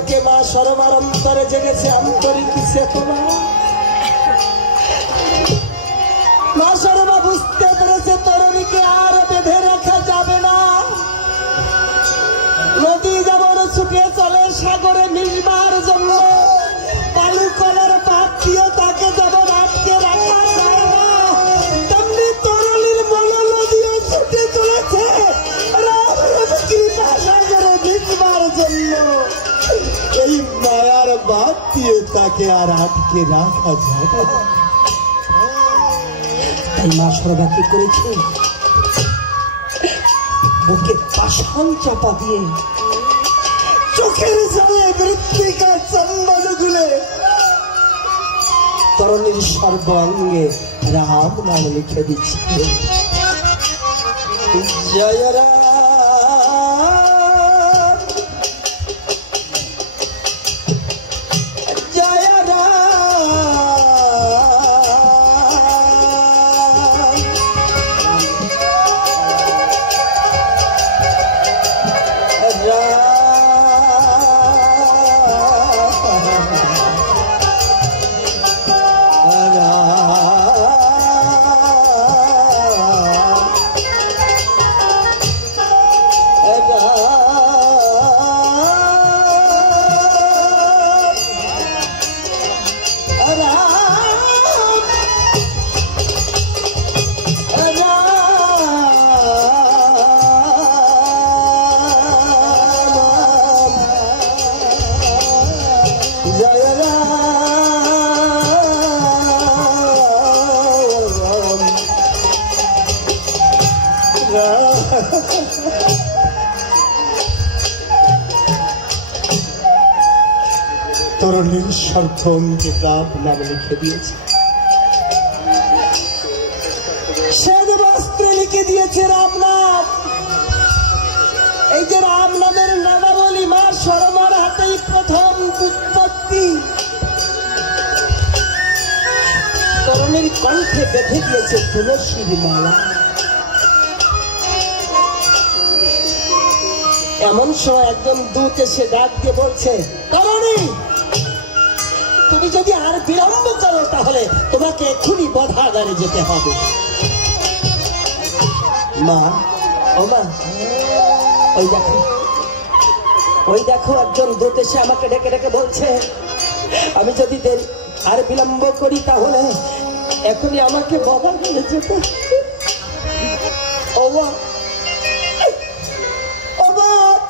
থেকে মা সরমার অন্তরে জেগেছে আন্তরিক চেতনা। মা সরমা বুঝতে পেরেছে তরুণীকে আর বেঁধে রাখা যাবে না। নদী যেমন ছুটে চলে সাগরে মিশবার জন্য, বালু কলের পাত দিয়ে তাকে যেমন আটকে রাখা যায় না, তেমনি তরুণীর মনোনদীও ছুটে চলেছে কৃপা সাগরে মিশবার জন্য। এই মায়ার বাদ দিয়ে তাকে আর আটকে রাখা যাবে না। তাই মা সরবা কি করেছে, বুকে পাষাণ চাপা দিয়ে চোখের জলে মৃত্তিকা চন্দন গুলে তরুণীর সর্বাঙ্গে রাম নাম লিখে দিচ্ছে। জয় রাম, জয় রাম, তরুণীর সর্বাঙ্গে রাম নাম লিখে দিয়েছে। শ্বেত বস্ত্রে লিখে দিয়েছে রাম নাম। এই যে রাম নামের নামাবলী মা সরমার হাতেই প্রথম উৎপত্তি। তরুণীর কণ্ঠে বেঁধে দিয়েছে তুলসীর মালা। এমন সময় একজন দূত এসে ডাক দিয়ে বলছে, তরুণী তুমি যদি আর বিলম্ব করো তাহলে তোমাকে এক্ষুনি বধাগারে যেতে হবে। মা, ও মা, ওই দেখো একজন দূত এসে আমাকে ডেকে ডেকে বলছে আমি যদি আর বিলম্ব করি তাহলে এখনই আমাকে বধাগারে যেতে হবে। ও মা,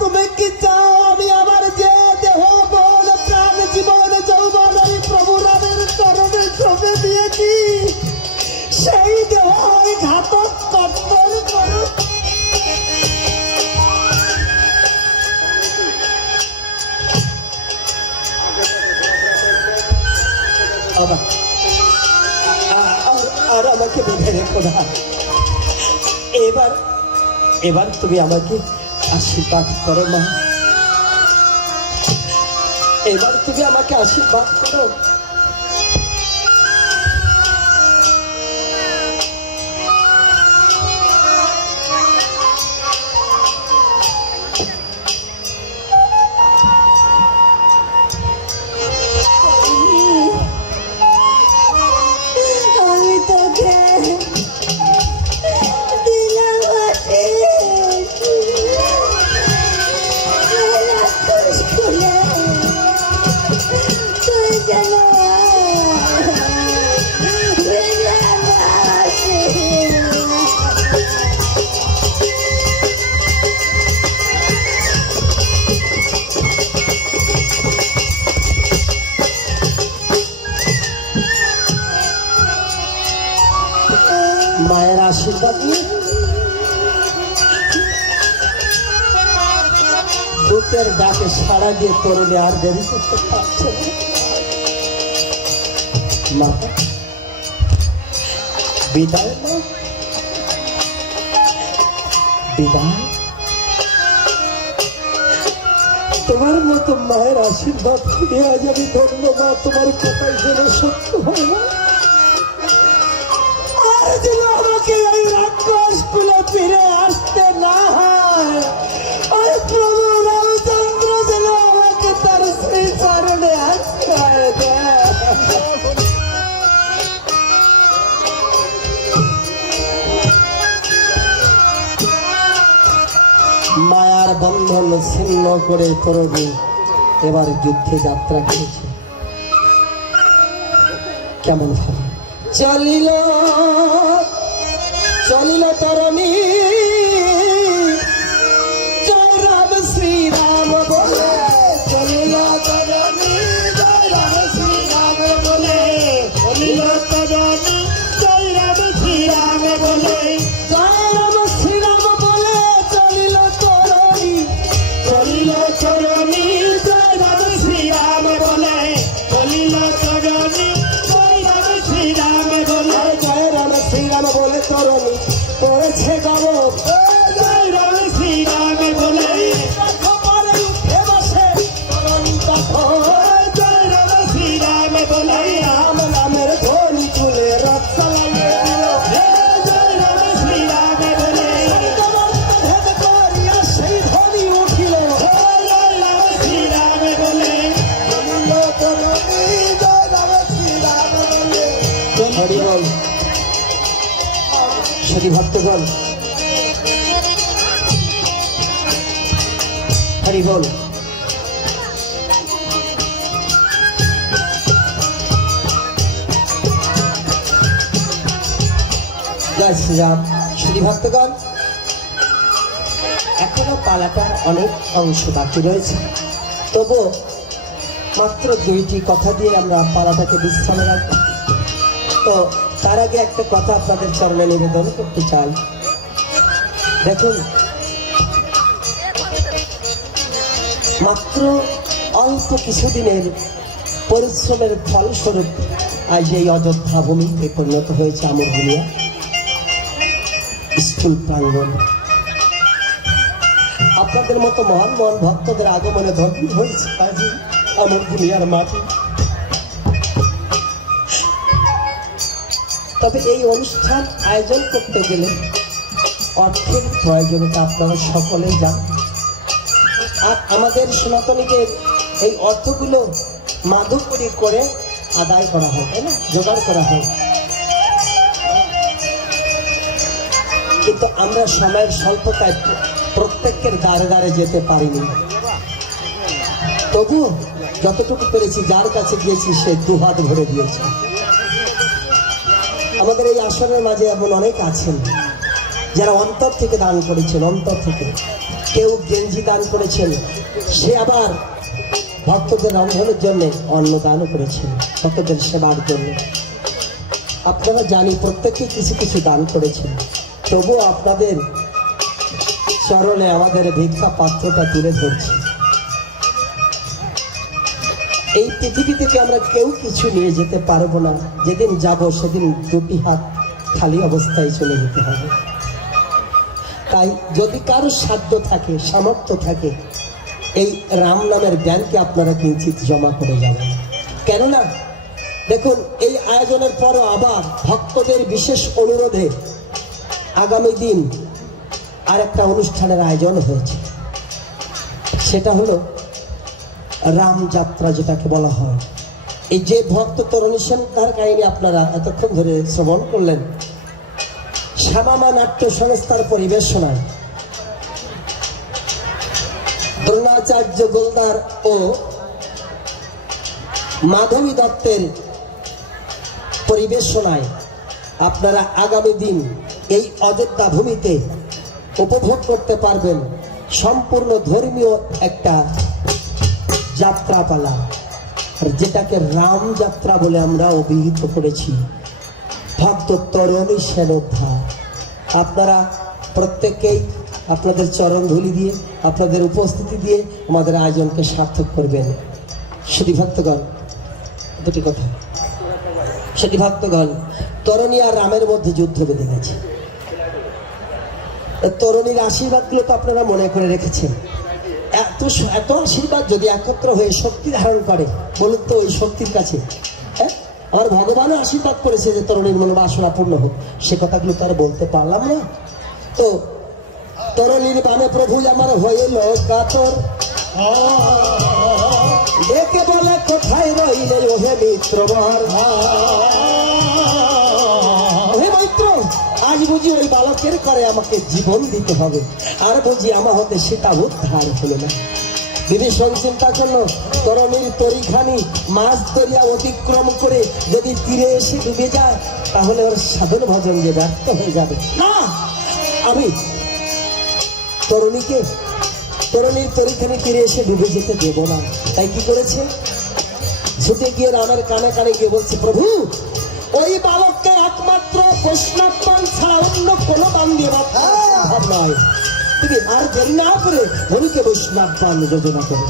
তুমি কি চাও আমি আমার যে দেহ বল প্রাণ জীবন যৌবন এই প্রভু রামের চরণে সঁপে দিয়েছি সেই দেহ ওই ঘাতক কর্তন করো। আর আমাকে বেঁধে রেখো না। এবার তুমি আমাকে আশীর্বাদ করো মা, এবার তুমি আমাকে আশীর্বাদ করো। আমি তোকে দিলাম স্কুলে, তুই যেন মায়ের আশীর্বাদ নিয়ে দূতের ডাকে সাড়া দিয়ে তরুণী আর দেরি করতে পারছে না। মা বিদায়, মা বিদায়। তোমার মতো মায়ের আশীর্বাদ পেয়ে আজ আমি ধন্যবাদ। তোমার কথাই যেন সত্য হয় না, আর যেন আমাকে এই রাক্ষস কুলে ফিরে আসতে না হয়। ওই প্রভু রামচন্দ্র যেন আমাকে তার ধন্য করে তরুণী এবার যুদ্ধে যাত্রা করেছে। কেমন ভাবে চলিল চলিল তরুণী, জয় রাম শ্রীরাম বলে চলিল তরুণী, জয় রাম শ্রীরাম বলে চলিল তরুণী, জয় রাম শ্রীরাম বলে জয় রাম শ্রীরাম বলে চলিল তরুণী, চলিল তরুণী, জয় রাম শ্রীরাম বলে চলিল তরুণী, জয় রাম শ্রীরাম বলে জয় রাম শ্রীরাম বলে তরুণী করেছে গমন, জয় রাম শ্রীরাম বলে খবরে উঠে বসে তরুণী তখন, জয় রাম শ্রীরাম বলে রাম নামের ধ্বনি তুলে রথ চালাইয়ে দিল, জয় রাম শ্রীরাম বলে ভেদ করিয়া সেই ধ্বনি উঠিল, জয় রাম শ্রীরাম বলে চলিল তরুণী, জয় রাম শ্রীরাম বলে। হরি বল। শ্রী ভক্তগণ হরি বল। জয় শ্রীরাম। শ্রী ভক্তগণ, এখনো পালাটার অনেক অংশ বাকি রয়েছে, তবু মাত্র 2টি কথা দিয়ে আমরা পালাটাকে বিশ্রামে রাখবো। তো তার আগে একটা কথা আপনাদের চরণে নিবেদন করতে চাই। দেখুন, মাত্র অল্প কিছুদিনের পরিশ্রমের ফলস্বরূপ আজ এই অযোধ্যা ভূমিতে পরিণত হয়েছে আমার ভূমিয়া স্কুল প্রাঙ্গণ। আপনাদের মতো মহান মহান ভক্তদের আগমনে ধন্য হয়েছে আজ আমার ভূমিয়ার মাটি। তবে এই অনুষ্ঠান আয়োজন করতে গেলে অর্থের প্রয়োজনীয়তা আপনারা সকলেই জানেন। আর আমাদের সনাতনীদের এই অর্থগুলো মাধুকরী করে আদায় করা হয়, তাই না, জোগাড় করা হয়। কিন্তু আমরা সময়ের স্বল্পতায় প্রত্যেকের দ্বারে দ্বারে যেতে পারিনি। তবু যতটুকু পেরেছি, যার কাছে গিয়েছি সে দুহাত ভরে দিয়েছে। আমাদের এই আসনের মাঝে এমন অনেক আছেন যারা অন্তর থেকে দান করেছেন, অন্তর থেকে। কেউ গেঞ্জি দান করেছেন, সে আবার ভক্তদের রন্ধনের জন্য অন্ন দানও করেছেন, ভক্তদের সেবার জন্য। আপনারা জানি প্রত্যেকে কিছু কিছু দান করেছেন, তবুও আপনাদের চরণে আমাদের ভিক্ষা পাত্রটা তুলে ধরছি। এই পৃথিবী থেকে আমরা কেউ কিছু নিয়ে যেতে পারবো না। যেদিন যাব সেদিন 2টি হাত খালি অবস্থায় চলে যেতে হবে। তাই যদি কারো সাধ্য থাকে, সামর্থ্য থাকে, এই রাম নামের জ্ঞানকে আপনারা কিঞ্চিত জমা করে যাবেন। কেননা দেখুন, এই আয়োজনের পরও আবার ভক্তদের বিশেষ অনুরোধে আগামী দিন আর একটা অনুষ্ঠানের আয়োজন হয়েছে। সেটা হলো রামযাত্রা, যেটাকে বলা হয়। এই যে ভক্ত তরুণী সেন, তার কাহিনী আপনারা এতক্ষণ ধরে শ্রবণ করলেন। শ্যামামা নাট্য সংস্থার পরিবেশনায় দ্রোণাচার্য গোলদার ও মাধবী দত্তের পরিবেশনায় আপনারা আগামী দিন এই অযোধ্যা ভূমিতে উপভোগ করতে পারবেন সম্পূর্ণ ধর্মীয় একটা যাত্রাপালা, যেটাকে রাম যাত্রা বলে আমরা অভিহিত করেছি। ভক্ত তরুণী সেনোদ্ধা, আপনারা প্রত্যেকেই আপনাদের চরণ ধুলি দিয়ে, আপনাদের উপস্থিতি দিয়ে আমাদের আয়োজনকে সার্থক করবেন। শ্রী ভক্তগণ, 2টি কথা। শ্রী ভক্তগণ, তরুণী আর রামের মধ্যে যুদ্ধ বেঁধে গেছে। তরুণীর আশীর্বাদগুলো তো আপনারা মনে করে রেখেছেন। এত আশীর্বাদ যদি একত্র হয়ে শক্তি ধারণ করে, বলুন তো ওই শক্তির কাছে, হ্যাঁ, আমার ভগবানও আশীর্বাদ করেছে যে তরুণীর মনোবাসনা পূর্ণ হোক। সে কথাগুলো তো আর বলতে পারলাম না। তো তরুণীর বানে প্রভু আমার হইল কাতর, ডেকে বলে কোথায় রইলে ওহে মিত্রবর, ওহে মিত্র, আজ বুঝি ওই বালকের করে আমাকে জীবন দিতে হবে, আর বুঝি আমার হতে সেটা উদ্ধার হলো না। বিভীষণ চিন্তা করলো, তরণীর তরিখানি মাছ দরিয়া অতিক্রম করে যদি তীরে এসে ডুবে যায়, তাহলে ওর সাধন ভজন যে ব্যর্থ হয়ে যাবে। না, আমি তরণীর তরিখানি তীরে এসে ডুবে যেতে দেব না। তাই কি করেছে, ছুটে গিয়ে রামের কানে কানে গিয়ে বলছে, প্রভু ওই বালককে একমাত্র বৈষ্ণব পান ছাড়া অন্য কোনো দান দিয়ে ভাব নয়, তুমি আর দেরি না করে ধনুকে বৈষ্ণব পান যোজনা করো।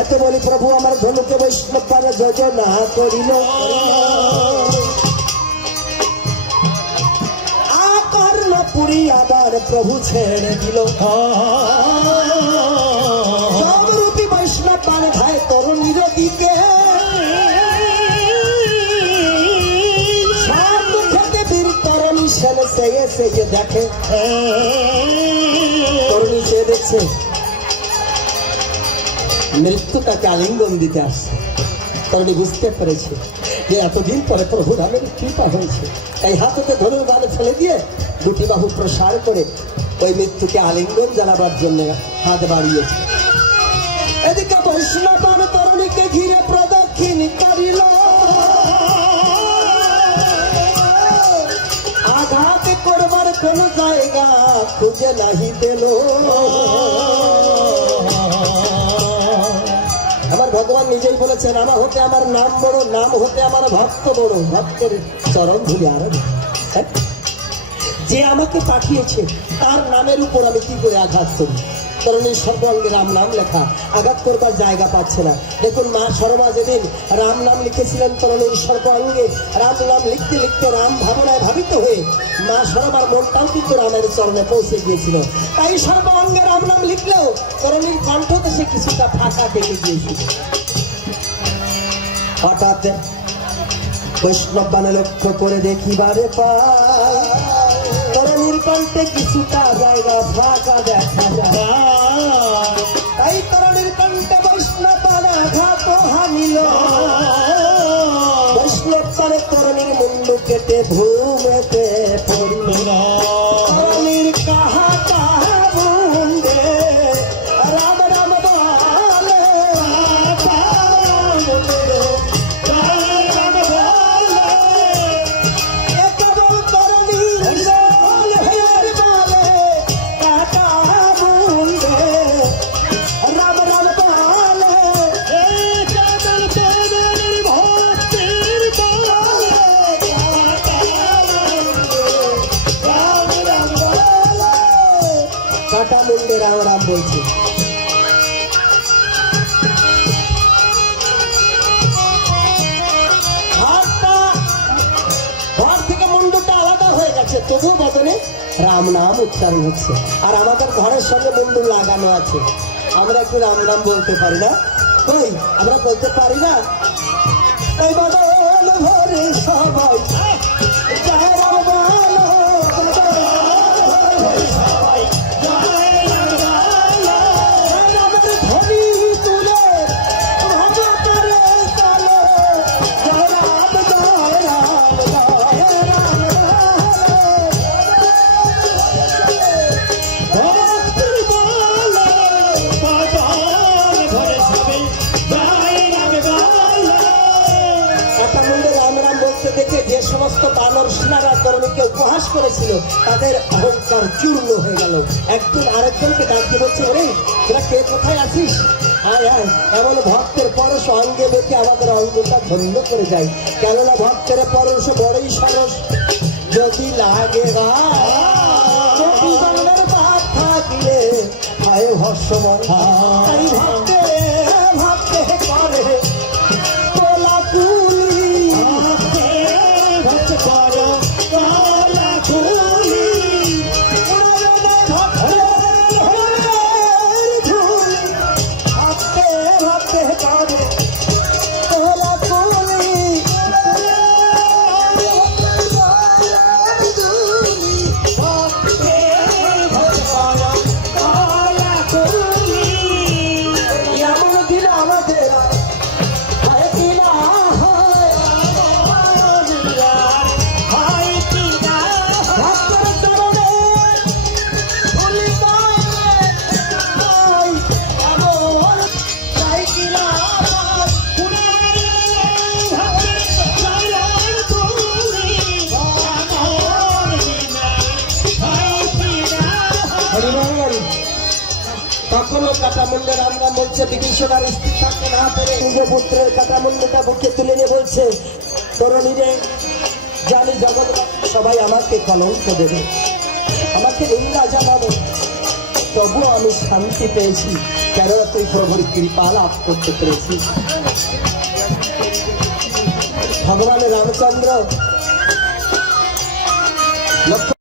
এত বলি প্রভু আমার ধনুকে বৈষ্ণব পান যোজনা করিল, পুরী আবার প্রভু ছেড়ে দিল। সবরূপী বৈষ্ণব পান খায় তরুণীর দিকে, দেখে তরুণী সে দেখছে মৃত্যু তাকে আলিঙ্গন দিতে আসছে। তরুণী বুঝতে পেরেছে যে এতদিন পরে প্রভু রামের কৃপা হয়েছে, এই হাতকে ধনুর বাণ ফেলে দিয়ে দুটি বাহু প্রসার করে ওই মৃত্যুকে আলিঙ্গন জানাবার জন্য হাত বাড়িয়েছে। এদিকে বৈষ্ণব তরুণীকে ঘিরে প্রদক্ষিণ করিল, আঘাত করবার কোন জায়গা খুঁজে নাহি পেল। আমার ভগবান নিজেই বলেছেন, আমার হতে আমার নাম বড়, নাম হতে আমার ভক্ত বড়, ভক্তের চরণ ধুলি আরো। যে আমাকে পাঠিয়েছে তার নামের উপর আমি কি করে আঘাত করি? তরুণীর সর্বাঙ্গে রাম নাম লেখা, আঘাত করবার জায়গা পাচ্ছে না। দেখুন মা শর্মা যেদিন রাম নাম লিখেছিলেন তরুণীর সর্বাঙ্গে, রাম নাম লিখতে লিখতে রাম ভাবনায় ভাবিত হয়ে মা শর্মার মনটাও কিন্তু রামের চরণে পৌঁছে গিয়েছিল। তাই সর্বাঙ্গে রাম নাম লিখলেও তরুণীর কণ্ঠতে সে কিছুটা ফাঁকা থেকে গিয়েছিল। হঠাৎ বৈষ্ণব বানে লক্ষ্য করে দেখিবারে পায় তরুণীর কণ্ঠে কিছুটা জায়গা ফাঁকা দেখা যায়। তাই তরুণীর কণ্ঠে বৈষ্ণব বানে আঘাত হানিল, বৈষ্ণব বানে তরুণীর মুন্ডু কেটে ধুমেতে পড়িল। তরুণীর কাহা কাহা মুন্ডে রাম রাম বলে, কাটা মুন্ডে রাম রাম বলছে। ঘর থেকে মুন্ডুটা আলাদা হয়ে গেছে, তবুও বদনে রাম নাম উচ্চারণ হচ্ছে। আর আমাদের ঘরের সঙ্গে মুন্ডু লাগানো আছে, আমরা একটু রাম নাম বলতে পারি না? ওই আমরা বলতে পারি না? ওই বদল ভরে সবাই জয় রাম বলো, সমস্ত বানর সেনারা তরুণীকে উপহাস করেছিল তাদের অহংকার চূর্ণ হয়ে গেল। একজন আরেকজনকে ডাকতে বলছে, ওরে তোরা কে কোথায় আছিস, আয় আয়। এমন ভক্তের পরশ অঙ্গে দেখে আমাদের অঙ্গটা ধন্য করে যায়, কেননা ভক্তের পরশ বড়ই সরস। যদি লাগে থাকিলে হায় হর্ষময়, তাই ভক্তে ভক্তে করে ভক্তের হচ্ছে বিভীষণের স্থির থাকতে না পেরে নিজ পুত্রের কাটা মুন্ডটা বুকে তুলে নিয়ে বলছে, তরুণী রে, জানি জগৎ সবাই আমাকে কলঙ্ক দেবে, আমাকে নিন্দা জানাবে, তবু আমি শান্তি পেয়েছি, কেন তুই প্রভুর কৃপা লাভ করতে পেরেছি। ভগবান রামচন্দ্র লক্ষ্য